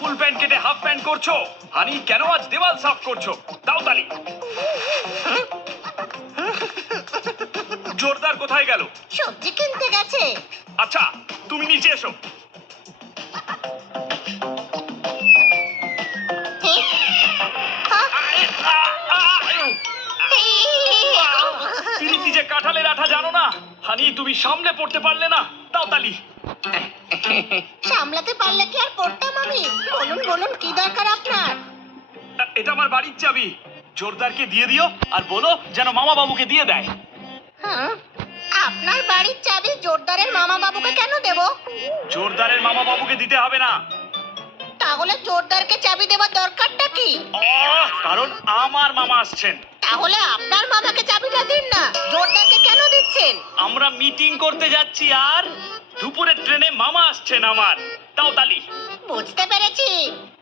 Full pant কেটে half pant করছো? হানি কেন আজ দেওয়াল সাফ করছো? দাও তালি। জোরদার কোথায় গেল? সবজি কিনতে গেছে। আচ্ছা তুমি নিচে এসো। তুমি কি যে কাঁঠালের আঠা জানো না? হানি তুমি সামলে পড়তে পারলে না? দাও তালি। সামলাতে পারলে কি আর পড়তাম আমি? বলুন বলুন কি দরকার আপনার? এটা আমার বাড়ির চাবি। জোরদারকে দিয়ে দিও আর বলো যেন মামা বাবুকে দিয়ে দেয়। হ্যাঁ, আপনার বাড়ির চাবি জোরদারের মামা বাবুকে কেন দেব? জোরদারের মামা বাবুকে দিতে হবে না। তাহলে জোরদারকে চাবি দেওয়ার দরকারটা কি? কারণ আমার মামা আসছেন। তাহলে আপনার মামাকে চাবিটা দিন না, জোরদারকে কেন দিচ্ছেন? আমরা মিটিং করতে যাচ্ছি আর দুপুরের ট্রেনে মামা আসছেন আমার। দাও তালি। বুঝতে পেরেছি,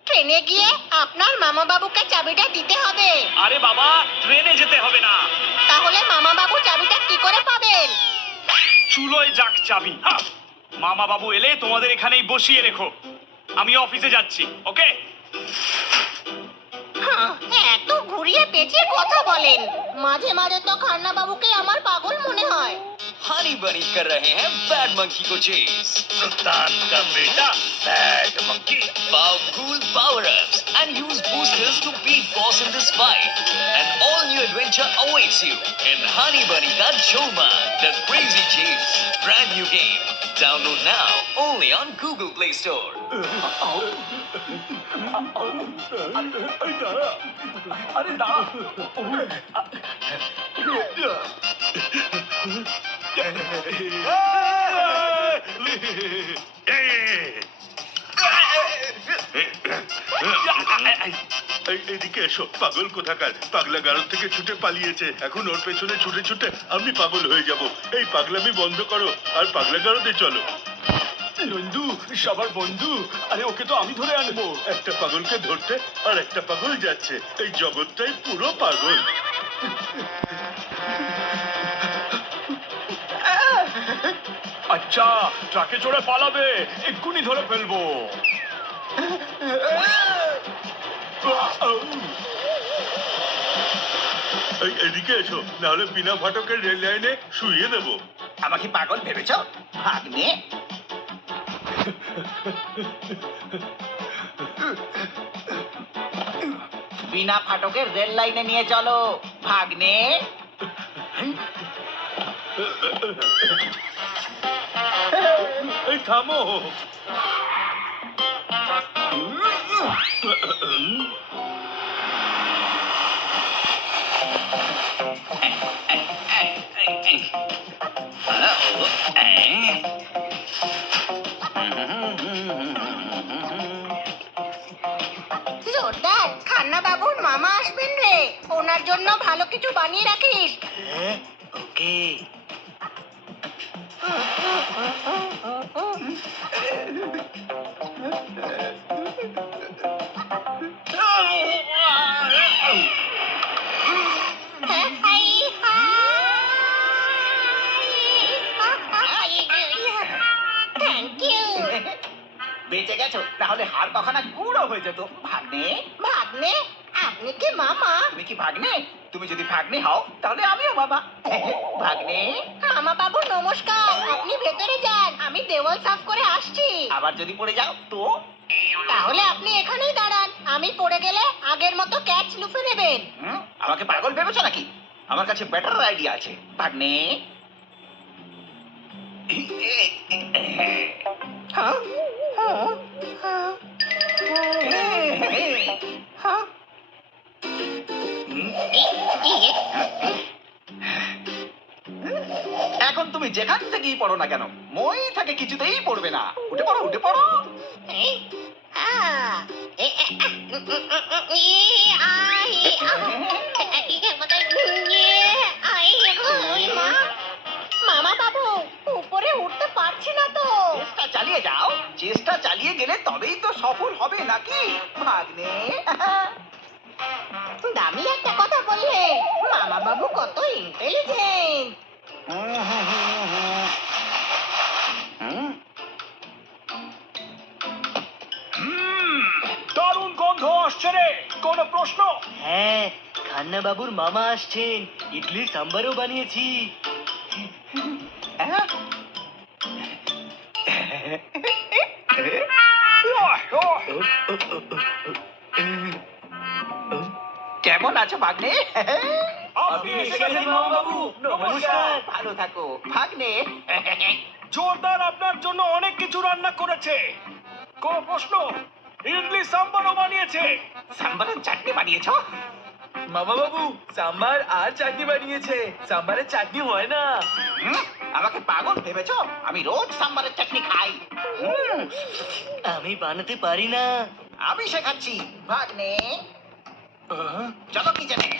ট্রেনে গিয়ে আপনার মামা বাবুকে চাবিটা দিতে হবে। আরে বাবা ট্রেনে যেতে হবে না। তাহলে মামা বাবু চাবিটা কি করে পাবেন? চুলোয় যাক চাবি। মামা বাবু এলে তোমাদের এখানেই বসিয়ে রেখো। আমি অফিসে যাচ্ছি। ওকে? এত ঘুরিয়ে পেঁচিয়ে কথা বলেন। মাঝে মাঝে তো খান্না বাবুকে আমার পাগল মনে হয়। हनी बनी कर रहे हैं बैड मंकी को चेस। सुल्तान का बेटा bad monkey. Powerful power-ups and use boosters to beat boss in this fight. An all-new adventure awaits you in Honey Bunny Ka Choma, The Crazy Chase. Brand new game. Download now only on Google Play Store. আরে দাঁড়া। এদিকে এসো, পাগল কোথাকার। পাগলা গারদ থেকে ছুটে পালিয়েছে, এখন ওর পেছনে ছুটে ছুটে আমি পাগল হয়ে যাব। এই পাগলামি বন্ধ করো আর পাগলা গারদে চলো। নন্দু সবার বন্ধু। আরে ওকে তো আমি ধরে আনবো। একটা পাগলকে ধরতে আর একটা পাগল যাচ্ছে, এই জগৎটাই পুরো পাগল। আচ্ছা ট্রাকে চড়ে পালাবে, এক্ষুনি ধরে ফেলবো। এদিকে এসো, নাহলে বিনা ফাটকের রেল লাইনে শুইয়ে দেবো। আমাকে পাগল ভেবেছো ভাগ্নে? বিনা ফাটকের রেল লাইনে নিয়ে চলো ভাগ্নে। এই থামো। জোরদার, খান্না বাবুর মামা আসবেন রে, ওনার জন্য ভালো কিছু বানিয়ে রাখিস। ওকে। Thank you. বেঁচে গেছো, তাহলে হাড় কখনো গুঁড়ো হয়ে যেত ভাগ্নে। ভাগ্নে, আপনি কি মামা? তুমি কি ভাগ্নে? তুমি যদি ভাগ্নে হও তাহলে আমিও বাবা। ভাগ্নে। মামা বাবু নমস্কার, আপনি ভেতরে যান, আমি দেওয়াল সাফ করে আসছি। আবার যদি পড়ে যাও তো? তাহলে আপনি এখানেই দাঁড়ান, আমি পড়ে গেলে আগের মতো ক্যাচ লুফে নেবেন। আমাকে পাগল ভেবেছো নাকি? আমার কাছে বেটার আইডিয়া আছে ভাগ্নে। হ্যাঁ? হ্যাঁ? হ্যাঁ? এখন তুমি যেখান থেকেই পড়ো না কেন, মই থাকে কিছুতেই পড়বে না। উঠে পড়ো, উঠে পড়ো। মামা বাবু, উপরে উঠতে পারছি না তো। চেষ্টা চালিয়ে যাও, চেষ্টা চালিয়ে গেলে তবেই তো সফল হবে নাকি ভাগ্নে? দামি একটা কথা বললে, মামা বাবু কত ইন্টেলিজেন্ট। আসছে রে? কোনো প্রশ্ন? হ্যাঁ, খান্না বাবুর মামা আসছেন, ইডলি সাম্বারও বানিয়েছি। হ্যাঁ? কেমন আছো ভাগ্নে? আপনি এসেছেন মামাবাবু, নমস্কার। ভালো থাকো ভাগ্নে। জোরদার আপনার জন্য অনেক কিছু রান্না করেছে। কোনো প্রশ্ন? ইডলি সাম্বারও বানিয়েছে। সাম্বারের চাটনি বানিয়েছো? মামা বাবু সাম্বার আর চাটনি বানিয়েছে। সাম্বারের চাটনি হয় না। হুম, আমাকে পাগল ভেবেছো? আমি রোজ সাম্বারের চাটনি খাই। আমি বানাতে পারি না। আমি শেখাচ্ছি ভাগ্নে। চলো কিচেনে।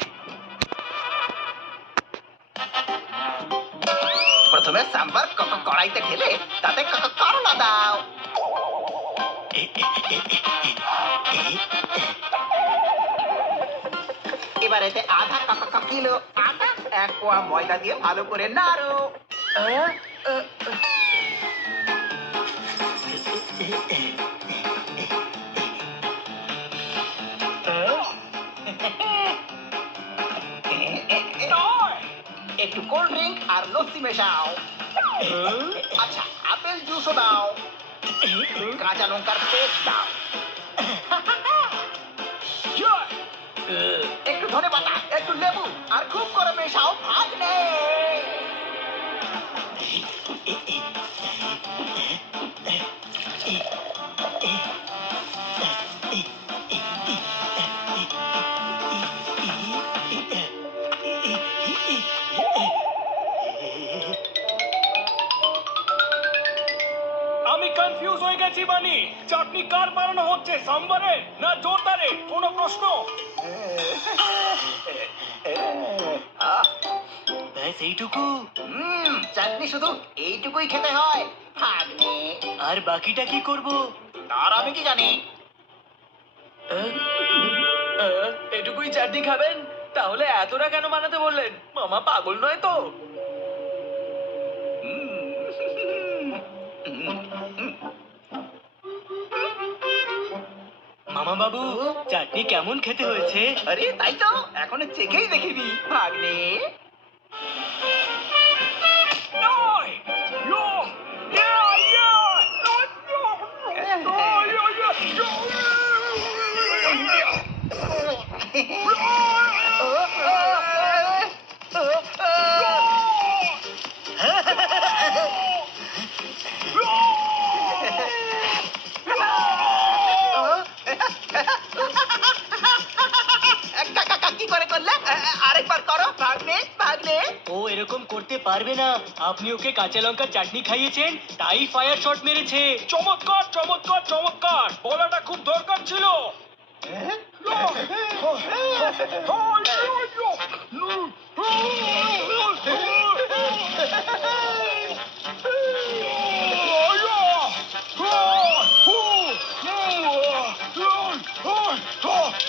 প্রথমে সাম্বার কড়াইতে ঢেলে তাতে করলা দাও। এবার এতে আধা কিলো আটা, 1 পোয়া ময়দা দিয়ে ভালো করে নাড়ো। একটু কোল্ড ড্রিঙ্ক আর লস্যি মেশাও। আচ্ছা, আপেল জুসও দাও। কাঁচা লঙ্কার পেস্ট দাও। একটু ধনেপাতা, একটু লেবু আর খুব করে মেশাও ভাগ্নে। আমি কনফিউজ হয়ে গেছি বানি। চাটনি কার বানানো হচ্ছে, সাম্বারে না জোরদারে? কোনো প্রশ্ন? ব্যাস এইটুকু? চাটনি শুধু এইটুকুই খেতে হয় ভাগ্নে। আর বাকিটা কি করব? আর আমি কি জানি? এটুকুই চাটনি খাবেন? তাহলে এতটা কেন বানাতে বললেন? মামা পাগল নয় তো? মামা বাবু চাটনি কেমন খেতে হয়েছে? আরে তাই তো, এখন চেখেই দেখিনি ভাগ্নে। নয়! ইয়ো! ইয়া! ইয়া! কি করে করলে? আরেকবার করো ভাগ্নে ভাগ্নে। ও এরকম করতে পারবে না। আপনি ওকে কাঁচা লঙ্কার চাটনি খাইয়েছেন, তাই ফায়ার শট মেরেছে। চমৎকার, চমৎকার, চমৎকার! বলাটা খুব দরকার ছিল।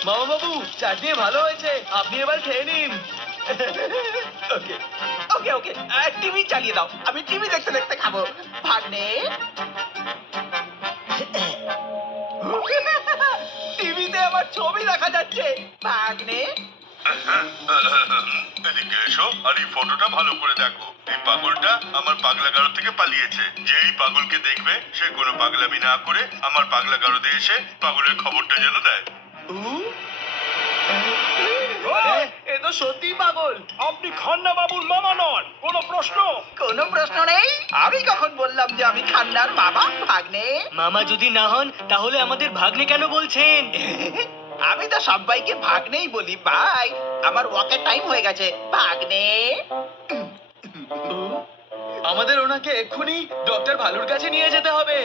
মামা বাবু চাটনি ভালো হয়েছে, আপনি এবার খেয়ে নিন। ওকে ওকে ওকে, টিভি চালিয়ে দাও, আমি টিভি দেখতে দেখতে খাবো ভাগ্নে। টিভিতে আমার ছবি দেখা যাচ্ছে ভাগ্নে। এদিকে এসো আর এই ফটোটা ভালো করে দেখো। এই পাগলটা আমার পাগলা গারো থেকে পালিয়েছে। যে এই পাগলকে দেখবে সে কোনো পাগলামি না করে আমার পাগলা গারোতে এসে পাগলের খবরটা যেন দেয়। এ তো সত্যি পাগল। আপনি খান্না বাবুর মামা নন। কোনো প্রশ্ন? কোনো প্রশ্ন নেই। আমি কখন বললাম যে আমি খান্নার বাবা ভাগ্নে? মামা যদি না হন তাহলে আমাদের ভাগ্নে কেন বলছেন? আমি তো সবাইকে ভাগ্নেই বলি ভাই। আমার ওয়াকের টাইম হয়ে গেছে ভাগ্নে। আমাদের ওনাকে এক্ষুনি ডক্টর ভালুর কাছে নিয়ে যেতে হবে।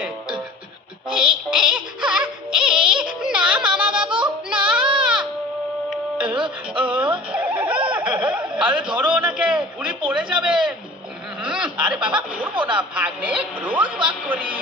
না মামা বাবু না। আরে ধরো ওনাকে, উনি পড়ে যাবেন। আরে বাবা পড়বো না ভাগ্নে, রোজ ওয়াক করি।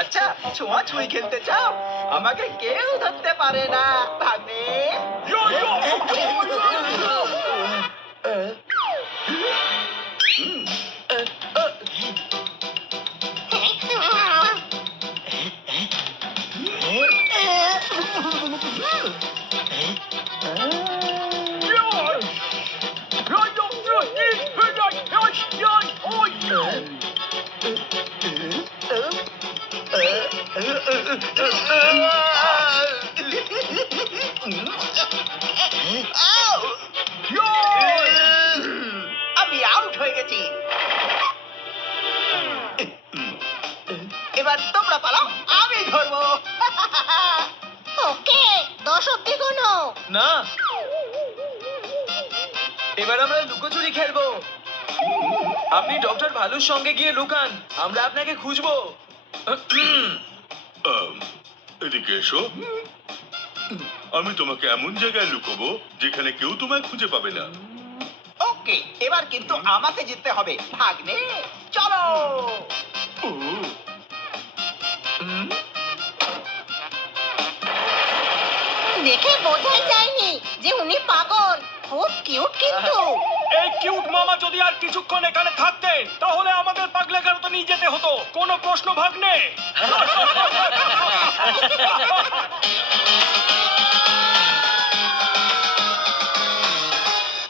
আচ্ছা ছোঁয়াছুঁই খেলতে চাও? আমাকে কেউ ধরতে পারে না ভাগ্নে। আমি আউট হয়ে গেছি। এবার তোমরা পালাও, আমি ধরবো। ওকে 10 অব্দি গোনো। না, এবার আমরা লুকোচুরি খেলবো। আপনি ডক্টর ভালুর সঙ্গে গিয়ে লুকান, আমরা আপনাকে খুঁজবো। এদিকে এসো। আমি তোমাকে এমন জায়গায় লুকোবো যেখানে কেউ তোমায় খুঁজে পাবে না। ওকে, এবার কিন্তু আমাকে জিততে হবে ভাগ্নে। চলো। ও, দেখে বোঝাই যায়নি যে উনি পাগল। খুব কিউট কিন্তু। এই কিউট মামা যদি আর কিছুক্ষণ এখানে থাকতেন তাহলে আমাদের পাগলা গারদে নিয়ে যেতে হতো। কোনো প্রশ্ন ভাগ্নে?